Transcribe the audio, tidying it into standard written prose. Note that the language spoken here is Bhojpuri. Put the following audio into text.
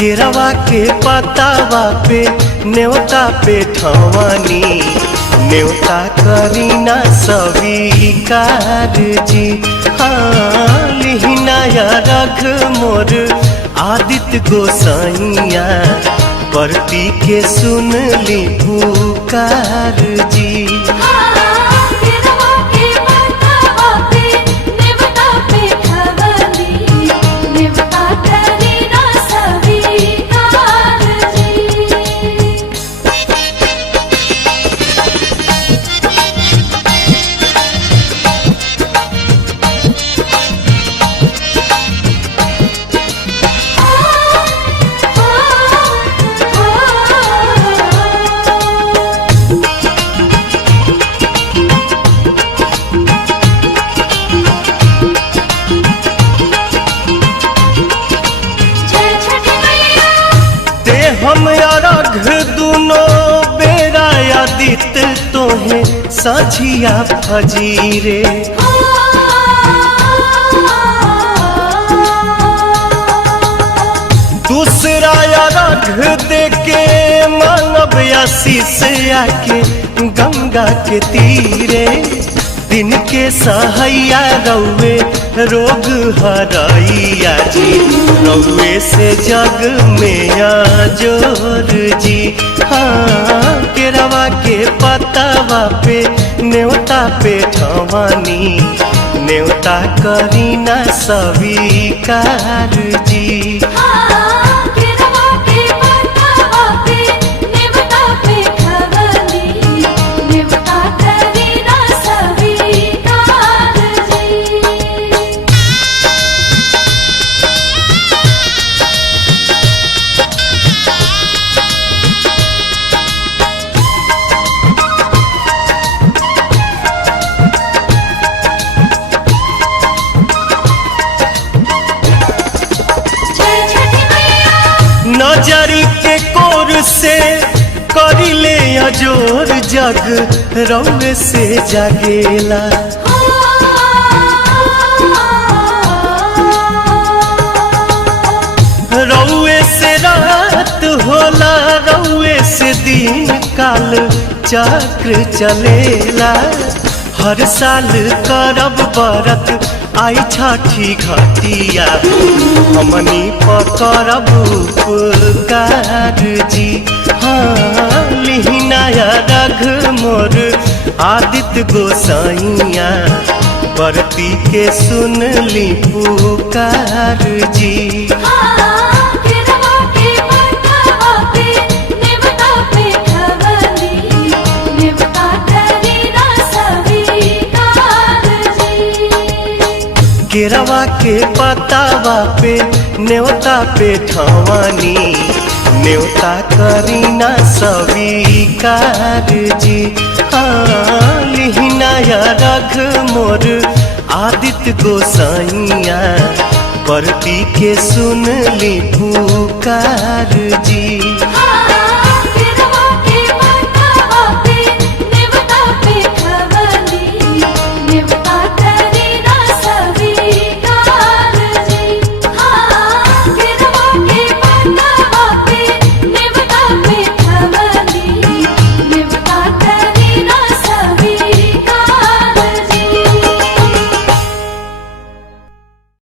केरवा के पतावा पे न्योता पे ठवानी न्योता करीना स्वीकार जी। हाँ लिहिनाया रघ मोर आदित्य गोसाइया परती के सुन ली पुकार जी। हम अरघ दुनो बेरा आदित्य तोहे साझिया फजीरे। दूसरा अरघ देके मानव आशीष आके गंगा के तीरे। दिन के सहैया रौवे रोग हराइया जी रौवे से जग में जोर जी। हाँ केरवा के पतावा पे न्योता पे ठवानी न्योता करीना स्वीकार जी। नजरी के कोर से करिले अजोर जग रौवे से जागेला। रौवे से रात होला रौवे से दिन काल चक्र चलेला। हर साल करब बरत आई छठी घटिया हमनी पकड़ब उपकार जी। हाँ लिहिनाया रघ मोर आदित्य गोसाइया परती के सुन ली पुकार जी। केरवा के पतावा पे न्योता पे ठवानी न्योता करीना स्वीकार जी। हाँ लिहिनाया रघ मोर आदित्य गोसाइया परती के सुन ली पुकार।